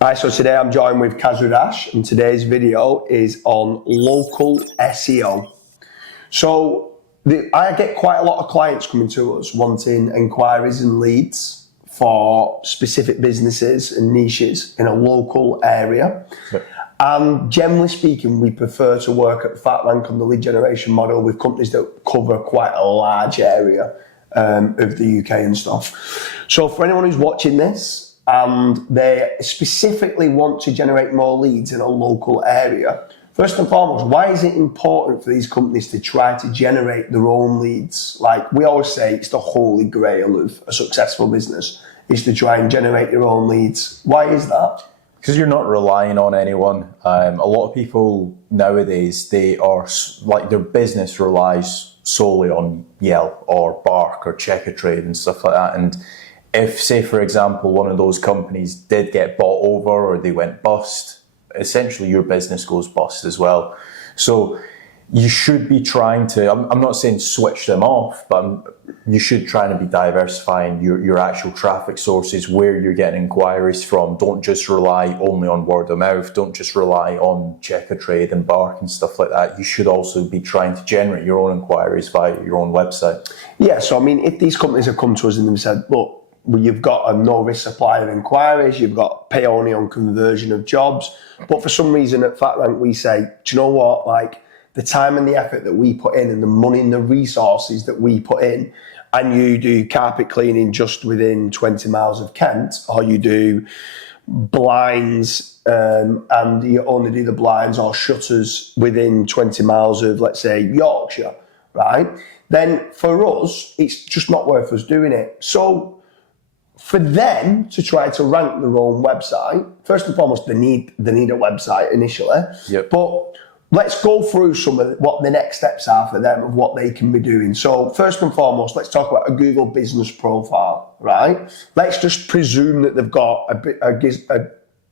Hi, so today I'm joined with Kasra Dash, and today's video is on local SEO. So I get quite a lot of clients coming to us wanting inquiries and leads for specific businesses and niches in a local area. Yep. And generally speaking, we prefer to work at fat rank on the lead generation model with companies that cover quite a large area of the UK and stuff. So for anyone who's watching this, and they specifically want to generate more leads in a local area, first and foremost, why is it important for these companies to try to generate their own leads? Like we always say, it's the holy grail of a successful business, is to try and generate your own leads. Why is that? Because you're not relying on anyone. A lot of people nowadays, they are like their business relies solely on Yelp or Bark or Check-A-Trade and stuff like that. And if, say, for example, one of those companies did get bought over or they went bust, essentially your business goes bust as well. So you should be trying to, I'm not saying switch them off, but you should try to be diversifying your actual traffic sources, where you're getting inquiries from. Don't just rely only on word of mouth. Don't just rely on Check-A-Trade and Bark and stuff like that. You should also be trying to generate your own inquiries via your own website. Yeah, so I mean, if these companies have come to us and they've said, look, you've got a no-risk supply of inquiries, you've got pay only on conversion of jobs, but for some reason at FatRank we say, do you know what, like the time and the effort that we put in and the money and the resources that we put in, and you do carpet cleaning just within 20 miles of Kent, or you do blinds and you only do the blinds or shutters within 20 miles of, let's say, Yorkshire, right? Then for us, it's just not worth us doing it. So for them to try to rank their own website, first and foremost, they need a website initially. Yep. But let's go through some of what the next steps are for them of what they can be doing. So first and foremost, let's talk about a Google business profile, right? Let's just presume that they've got a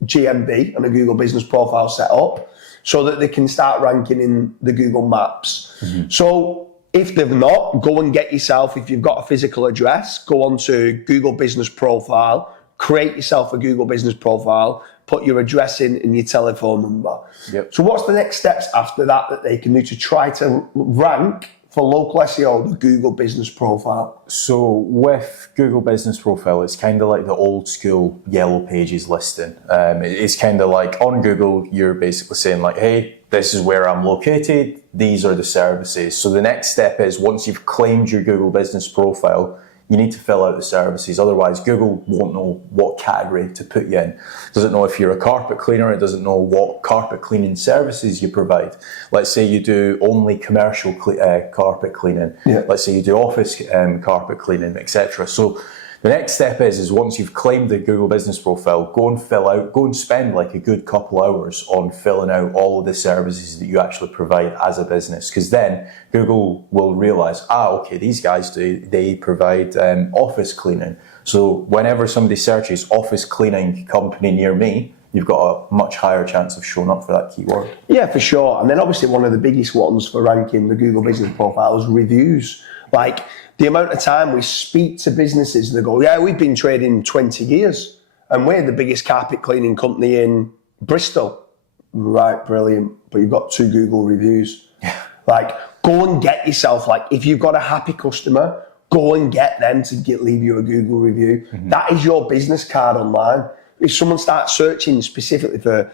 GMB and a Google business profile set up so that they can start ranking in the Google Maps. Mm-hmm. So if they've not, go and get yourself, if you've got a physical address, go onto Google Business Profile, create yourself a Google Business Profile, put your address in and your telephone number. Yep. So what's the next steps after that they can do to try to rank for local SEO, the Google Business Profile? So with Google Business Profile, it's kind of like the old school Yellow Pages listing. It's kind of like on Google, you're basically saying like, hey, this is where I'm located, these are the services. So the next step is, once you've claimed your Google Business Profile, you need to fill out the services. Otherwise, Google won't know what category to put you in. It doesn't know if you're a carpet cleaner. It doesn't know what carpet cleaning services you provide. Let's say you do only commercial carpet cleaning. Yeah. Let's say you do office carpet cleaning, etc. So the next step is once you've claimed the Google Business Profile, go and spend like a good couple hours on filling out all of the services that you actually provide as a business. Because then Google will realize, okay, these guys they provide office cleaning. So whenever somebody searches office cleaning company near me, you've got a much higher chance of showing up for that keyword. Yeah, for sure. And then obviously one of the biggest ones for ranking the Google Business Profile is reviews. Like the amount of time we speak to businesses and they go, yeah, we've been trading 20 years and we're the biggest carpet cleaning company in Bristol. Right, brilliant. But you've got 2 Google reviews. Yeah. Like go and get yourself, like if you've got a happy customer, go and get them to leave you a Google review. Mm-hmm. That is your business card online. If someone starts searching specifically for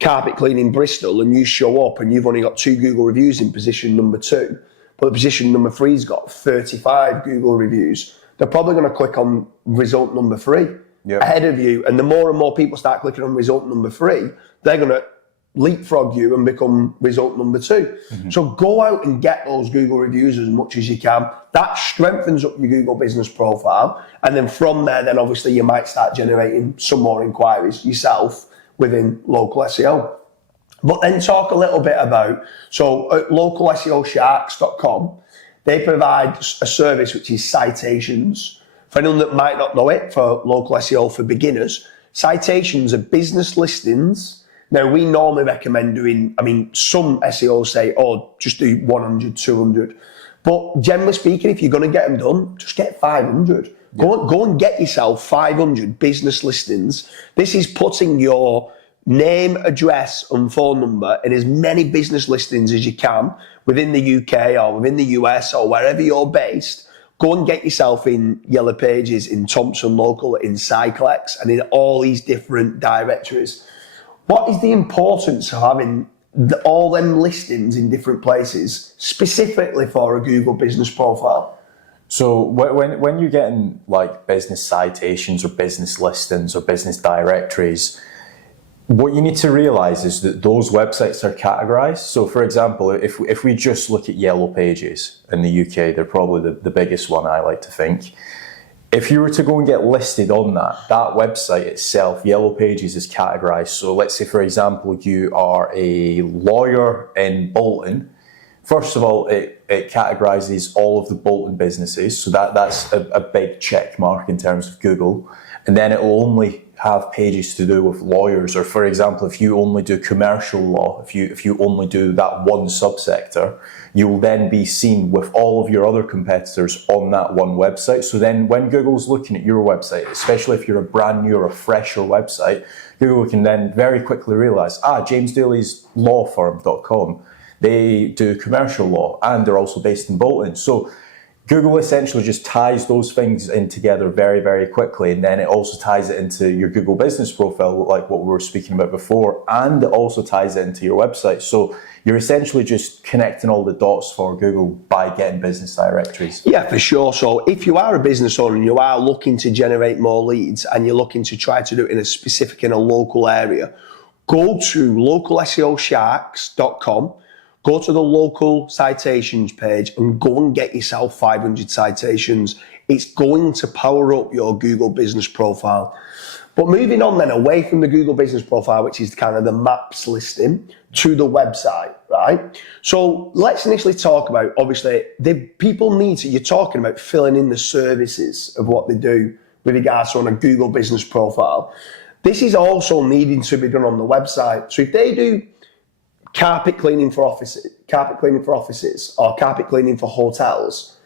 carpet cleaning Bristol and you show up and you've only got 2 Google reviews in position number 2, but position number 3's got 35 Google reviews, they're probably going to click on result number 3 ahead of you. And the more and more people start clicking on result number 3, they're going to leapfrog you and become result number 2. Mm-hmm. So go out and get those Google reviews as much as you can. That strengthens up your Google Business Profile. And then from there, then obviously you might start generating some more inquiries yourself within local SEO. But then talk a little bit about, so at localseosharks.com, they provide a service which is citations. For anyone that might not know it, for local SEO for beginners, citations are business listings. Now, we normally recommend doing, some SEOs say, just do 100, 200. But generally speaking, if you're going to get them done, just get 500. Go and get yourself 500 business listings. This is putting your name, address, and phone number in as many business listings as you can within the UK or within the US or wherever you're based. Go and get yourself in Yellow Pages, in Thompson Local, in Cyclex, and in all these different directories. What is the importance of having all them listings in different places, specifically for a Google business profile? So when you're getting like business citations or business listings or business directories, what you need to realize is that those websites are categorized. So for example, if we just look at Yellow Pages in the UK, they're probably the biggest one, I like to think. If you were to go and get listed on that website itself, Yellow Pages is categorized. So let's say, for example, you are a lawyer in Bolton. First of all, it categorizes all of the Bolton businesses. So that's a big check mark in terms of Google. And then it will only have pages to do with lawyers, or for example, if you only do commercial law, if you only do that one subsector, you will then be seen with all of your other competitors on that one website. So then when Google's looking at your website, especially if you're a brand new or a fresher website, Google can then very quickly realize, James Dooley's lawfirm.com, they do commercial law and they're also based in Bolton. So Google essentially just ties those things in together very, very quickly, and then it also ties it into your Google business profile, like what we were speaking about before, and it also ties it into your website. So you're essentially just connecting all the dots for Google by getting business directories. Yeah, for sure. So if you are a business owner and you are looking to generate more leads and you're looking to try to do it in a local area, go to localseosharks.com. Go to the local citations page and go and get yourself 500 citations. It's going to power up your Google business profile. But moving on then away from the Google business profile, which is kind of the maps listing, to the website, right? So let's initially talk about, obviously, you're talking about filling in the services of what they do with regards to on a Google business profile. This is also needing to be done on the website. So if they do carpet cleaning for offices or carpet cleaning for hotels,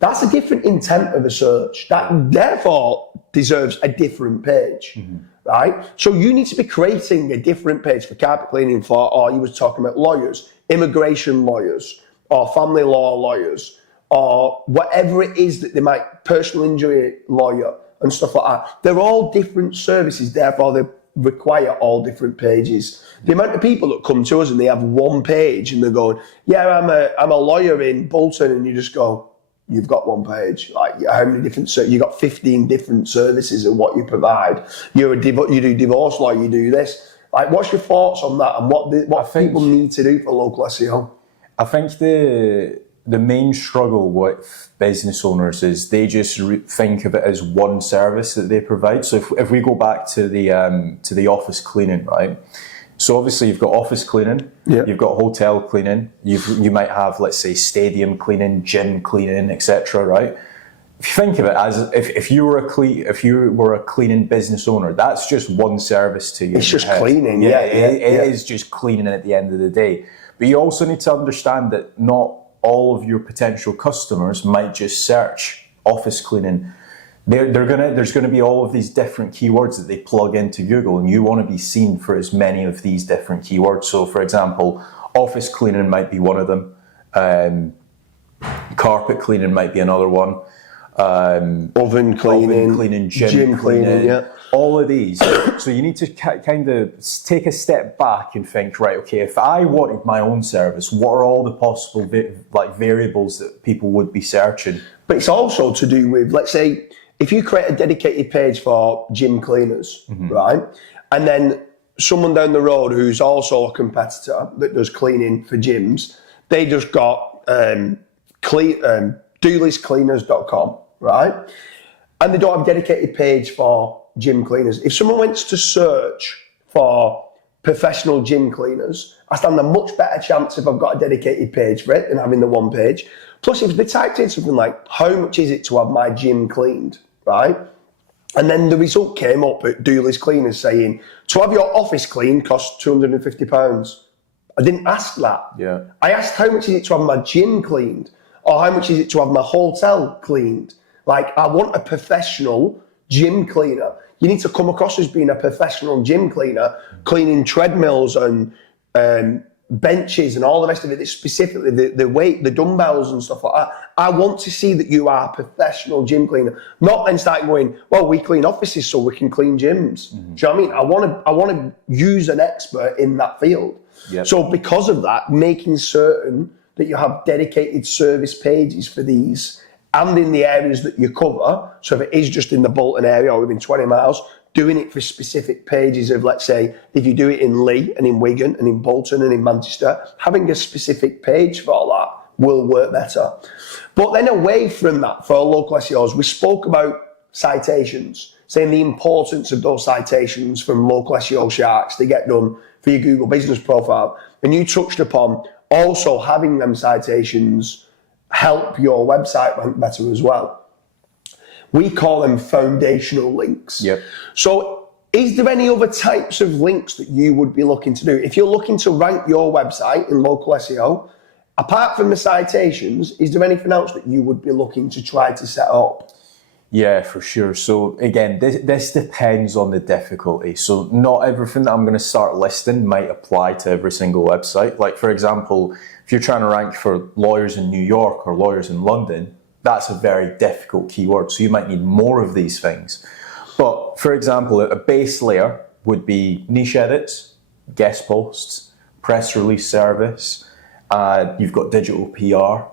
that's a different intent of a search. That therefore deserves a different page, right? So you need to be creating a different page for carpet cleaning or you was talking about lawyers, immigration lawyers, or family law lawyers, or whatever it is that they might, personal injury lawyer and stuff like that. They're all different services, therefore they require all different pages. The amount of people that come to us and they have one page and they're going, yeah, I'm a lawyer in Bolton, and you just go, you've got one page. Like, how many different, you got 15 different services of what you provide. You do divorce law, you do this. Like, what's your thoughts on that and what people need to do for local SEO? I think the main struggle with business owners is they just think of it as one service that they provide. So if we go back to the office cleaning, right? So obviously you've got office cleaning, you've got hotel cleaning, you might have, let's say, stadium cleaning, gym cleaning, etc. Right? If you think of it as if you were a cleaning business owner, that's just one service to you. It's just cleaning, it is just cleaning at the end of the day. But you also need to understand that not all of your potential customers might just search office cleaning. There's going to be all of these different keywords that they plug into Google, and you want to be seen for as many of these different keywords. So, for example, office cleaning might be one of them. Carpet cleaning might be another one. Oven cleaning, gym cleaning, all of these. So you need to kind of take a step back and think, right, okay, if I wanted my own service, what are all the possible variables that people would be searching? But it's also to do with, let's say, if you create a dedicated page for gym cleaners, right, and then someone down the road who's also a competitor that does cleaning for gyms, they just got Dooley'sCleaners.com, right? And they don't have a dedicated page for gym cleaners. If someone wants to search for professional gym cleaners, I stand a much better chance if I've got a dedicated page for it than having the one page. Plus, if they typed in something like, how much is it to have my gym cleaned, right? And then the result came up at Dooley's Cleaners saying, to have your office cleaned costs £250. I didn't ask that. Yeah. I asked, how much is it to have my gym cleaned? Or how much is it to have my hotel cleaned? Like, I want a professional gym cleaner. You need to come across as being a professional gym cleaner, cleaning treadmills and benches and all the rest of it. It's specifically the weight, the dumbbells and stuff like that. I want to see that you are a professional gym cleaner, not then start going, well, we clean offices so we can clean gyms. Do you know what I mean? I want to use an expert in that field. Yep. So because of that, making certain that you have dedicated service pages for these and in the areas that you cover. So if it is just in the Bolton area or within 20 miles, doing it for specific pages of, let's say, if you do it in Leigh and in Wigan and in Bolton and in Manchester, having a specific page for all that will work better. But then away from that, for our local SEOs, we spoke about citations, saying the importance of those citations from local SEO sharks to get done for your Google business profile. And you touched upon also having them citations help your website rank better as well. We call them foundational links. Yep. So is there any other types of links that you would be looking to do? If you're looking to rank your website in local SEO, apart from the citations, is there anything else that you would be looking to try to set up? Yeah, for sure. So again, this depends on the difficulty. So not everything that I'm going to start listing might apply to every single website. Like, for example, if you're trying to rank for lawyers in New York or lawyers in London, that's a very difficult keyword. So you might need more of these things. But for example, a base layer would be niche edits, guest posts, press release service, you've got digital PR.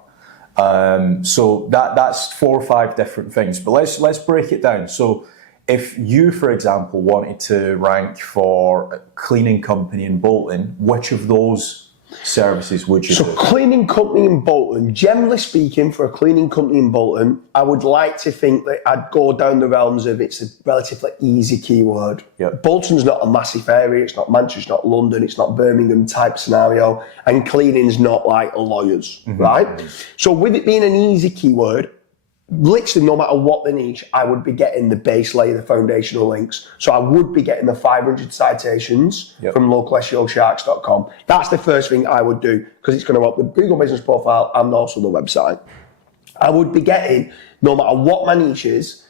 So that's 4 or 5 different things, but let's break it down. So if you, for example, wanted to rank for a cleaning company in Bolton, which of those services would you do? So cleaning company in Bolton, generally speaking, for a cleaning company in Bolton, I would like to think that I'd go down the realms of it's a relatively easy keyword. Yep. Bolton's not a massive area, it's not Manchester, it's not London, it's not Birmingham type scenario, and cleaning's not like lawyers, right? So with it being an easy keyword, literally no matter what the niche, I would be getting the base layer, the foundational links. So I would be getting the 500 citations from localseosharks.com. That's the first thing I would do because it's going to help the Google business profile and also the website. I would be getting, no matter what my niche is,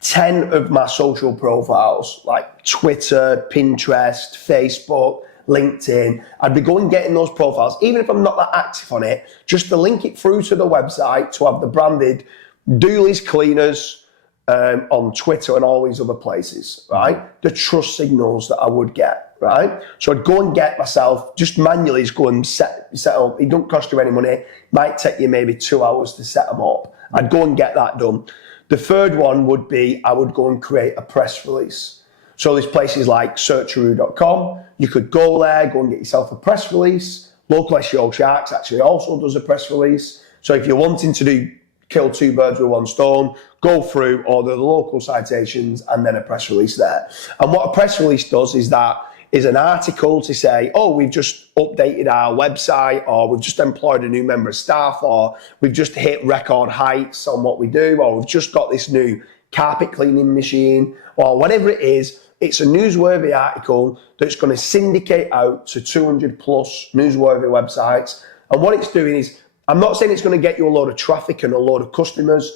10 of my social profiles like Twitter, Pinterest, Facebook, LinkedIn. I'd be going getting those profiles, even if I'm not that active on it, just to link it through to the website to have the branded Dooley's Cleaners on Twitter and all these other places, right? The trust signals that I would get, right? So I'd go and get myself, just manually just go and set up. It don't cost you any money. Might take you maybe 2 hours to set them up. I'd go and get that done. The third one would be, I would go and create a press release. So there's places like searcheroo.com. You could go there, go and get yourself a press release. Local SEO Sharks actually also does a press release. So if you're wanting to kill 2 birds with 1 stone, go through all the local citations and then a press release there. And what a press release does is an article to say, oh, we've just updated our website, or we've just employed a new member of staff, or we've just hit record heights on what we do, or we've just got this new carpet cleaning machine, or whatever it is. It's a newsworthy article that's going to syndicate out to 200 plus newsworthy websites. And what it's doing is, I'm not saying it's going to get you a load of traffic and a load of customers,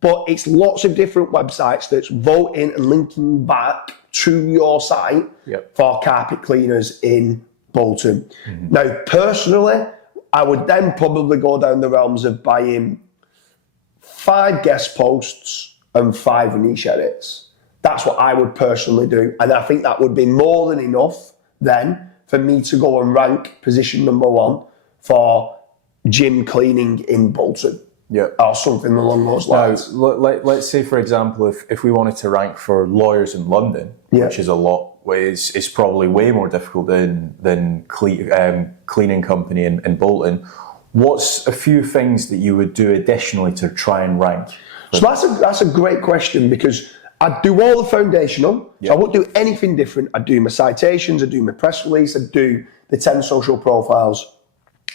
but it's lots of different websites that's voting and linking back to your site for carpet cleaners in Bolton. Now, personally, I would then probably go down the realms of buying 5 guest posts and 5 niche edits. That's what I would personally do. And I think that would be more than enough then for me to go and rank position number 1 for gym cleaning in Bolton, or something along those lines. Now, let's say, for example, if we wanted to rank for lawyers in London, which is a lot, is probably way more difficult than cleaning company in Bolton. What's a few things that you would do additionally to try and rank? So that's a great question, because I'd do all the foundational. So I wouldn't do anything different. I'd do my citations, I'd do my press release, I'd do the 10 social profiles.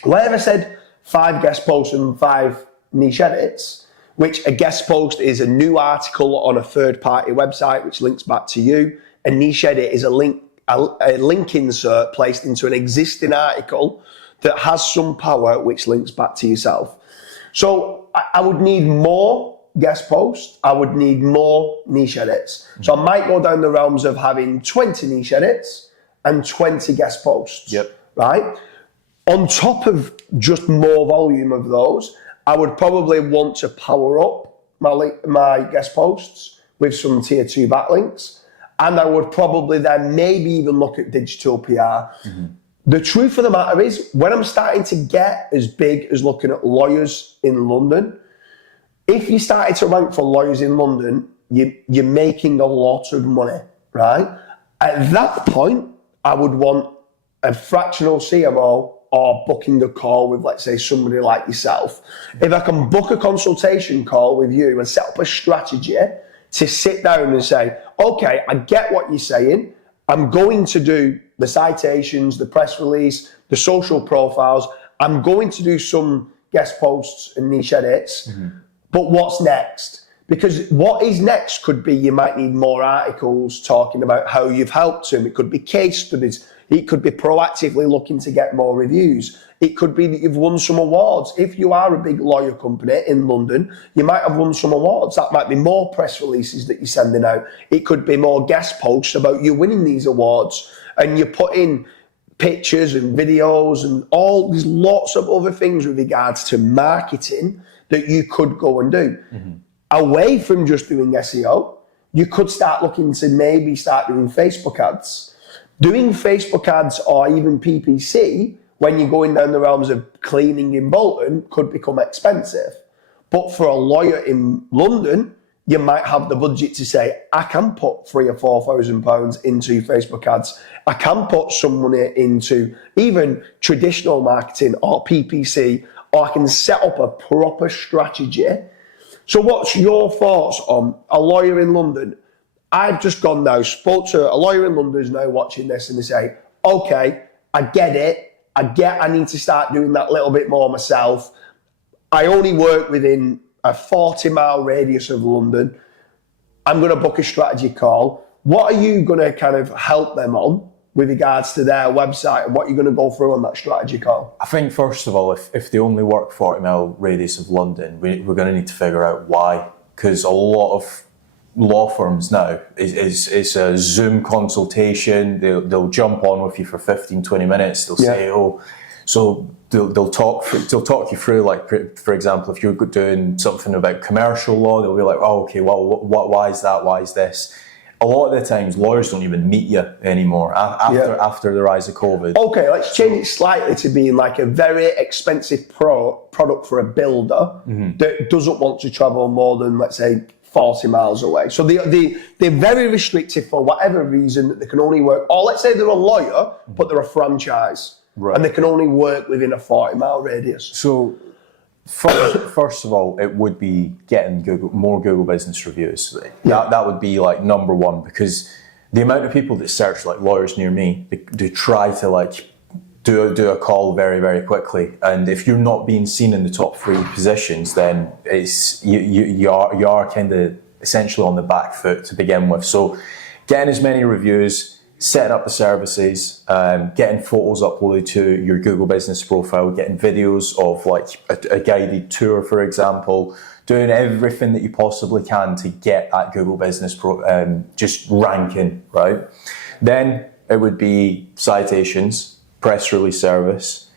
Wherever I said 5 guest posts and 5 niche edits, which a guest post is a new article on a third-party website which links back to you. A niche edit is a link insert placed into an existing article that has some power which links back to yourself. So I would need more guest posts, I would need more niche edits. So I might go down the realms of having 20 niche edits and 20 guest posts, right? On top of just more volume of those, I would probably want to power up my guest posts with some tier 2 backlinks. And I would probably then maybe even look at digital PR. The truth of the matter is, when I'm starting to get as big as looking at lawyers in London, if you started to rank for lawyers in London, you're making a lot of money, right? At that point, I would want a fractional CMO or booking a call with, let's say, somebody like yourself. If I can book a consultation call with you and set up a strategy to sit down and say, okay, I get what you're saying. I'm going to do the citations, the press release, the social profiles. I'm going to do some guest posts and niche edits. But what's next? Because what is next could be you might need more articles talking about how you've helped them. It could be case studies. It could be proactively looking to get more reviews. It could be that you've won some awards. If you are a big lawyer company in London, you might have won some awards. That might be more press releases that you're sending out. It could be more guest posts about you winning these awards. And you put in pictures and videos and all these lots of other things with regards to marketing that you could go and do. Away from just doing SEO, you could start looking to maybe start doing Facebook ads. Doing Facebook ads or even PPC when you're going down the realms of cleaning in Bolton could become expensive. But for a lawyer in London, you might have the budget to say, I can put £3,000 or £4,000 into Facebook ads. I can put some money into even traditional marketing or PPC, or I can set up a proper strategy. So what's your thoughts on a lawyer in London? I've just gone now, spoke to a lawyer in London who's now watching this, and they say, okay, I get it. I need to start doing that little bit more myself. I only work within a 40-mile radius of London. I'm going to book a strategy call. What are you going to kind of help them on with regards to their website, and what you're going to go through on that strategy call? I think, first of all, if they only work 40-mile radius of London, we're going to need to figure out why. Because a lot of law firms now, it's a Zoom consultation. They'll jump on with you for 15, 20 minutes. They'll say, oh, so they'll talk you through, like, for example, if you're doing something about commercial law, they'll be like, oh, okay, well, why is that? Why is this? A lot of the times, lawyers don't even meet you anymore after the rise of COVID. Okay, let's change it slightly to being like a very expensive product for a builder that doesn't want to travel more than, let's say, 40 miles away. So they're very restrictive for whatever reason, that they can only work, or let's say they're a lawyer, but they're a franchise, and they can only work within a 40-mile radius. So first of all, it would be getting more Google business reviews. That would be like number one, because the amount of people that search like lawyers near me, they try to like do a call very, very quickly. And if you're not being seen in the top 3 positions, then it's you are kind of essentially on the back foot to begin with. So getting as many reviews, setting up the services, getting photos uploaded to your Google business profile, getting videos of like a guided tour, for example, doing everything that you possibly can to get that Google business just ranking, right? Then it would be citations, press release service,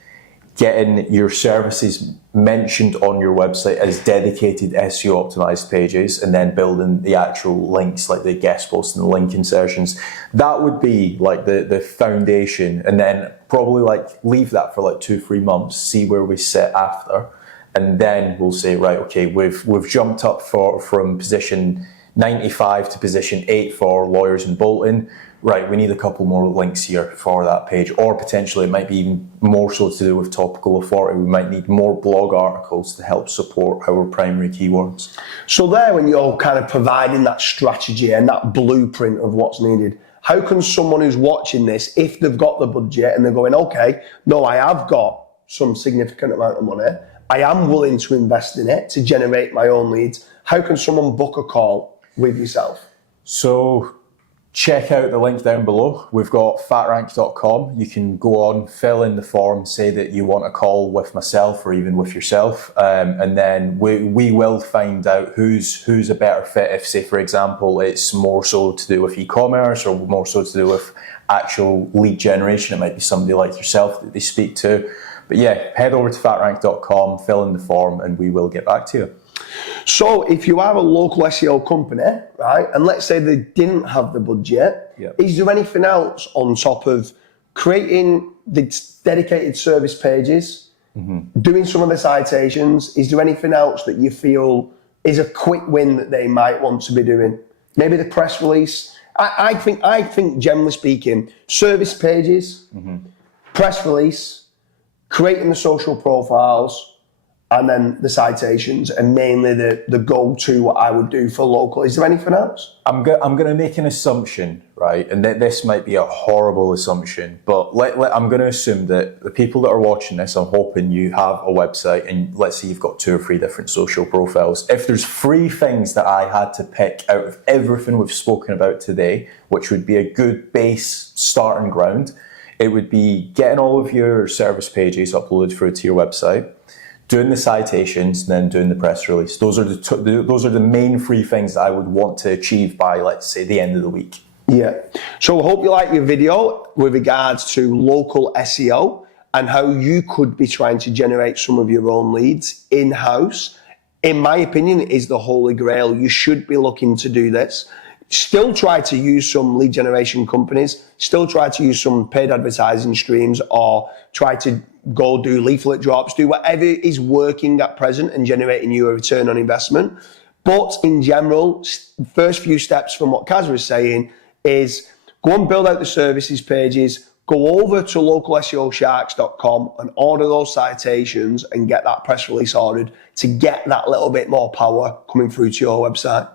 getting your services mentioned on your website as dedicated SEO optimized pages, and then building the actual links like the guest posts and the link insertions. That would be like the foundation, and then probably like leave that for like 2-3 months, see where we sit after, and then we'll say, right, okay, we've jumped up from position 95 to position 8 for lawyers in Bolton. Right, we need a couple more links here for that page, or potentially it might be even more so to do with topical authority. We might need more blog articles to help support our primary keywords. So there, when you're kind of providing that strategy and that blueprint of what's needed, how can someone who's watching this, if they've got the budget and they're going, okay, no, I have got some significant amount of money, I am willing to invest in it to generate my own leads, how can someone book a call with yourself? So check out the link down below. We've got fatrank.com. You can go on, fill in the form, say that you want a call with myself or even with yourself, and then we will find out who's a better fit. If, say, for example, it's more so to do with e-commerce or more so to do with actual lead generation, it might be somebody like yourself that they speak to. But yeah, head over to fatrank.com, fill in the form, and we will get back to you. So if you are a local SEO company, right, and let's say they didn't have the budget, is there anything else on top of creating the dedicated service pages, doing some of the citations? Is there anything else that you feel is a quick win that they might want to be doing? Maybe the press release. I think generally speaking, service pages, press release, creating the social profiles, and then the citations, and mainly the go-to what I would do for local. Is there anything else? I'm going to make an assumption, right? And this might be a horrible assumption, but I'm going to assume that the people that are watching this, I'm hoping you have a website, and let's say you've got 2 or 3 different social profiles. If there's 3 things that I had to pick out of everything we've spoken about today, which would be a good base starting ground, it would be getting all of your service pages uploaded through to your website, doing the citations, and then doing the press release. Those are the main 3 things that I would want to achieve by, let's say, the end of the week. Yeah. So I hope you like your video with regards to local SEO and how you could be trying to generate some of your own leads in-house. In my opinion, it is the holy grail. You should be looking to do this. Still try to use some lead generation companies, still try to use some paid advertising streams, or try to go do leaflet drops, do whatever is working at present and generating you a return on investment. But in general, first few steps from what Kasra is saying is go and build out the services pages, go over to localseosharks.com and order those citations and get that press release ordered to get that little bit more power coming through to your website.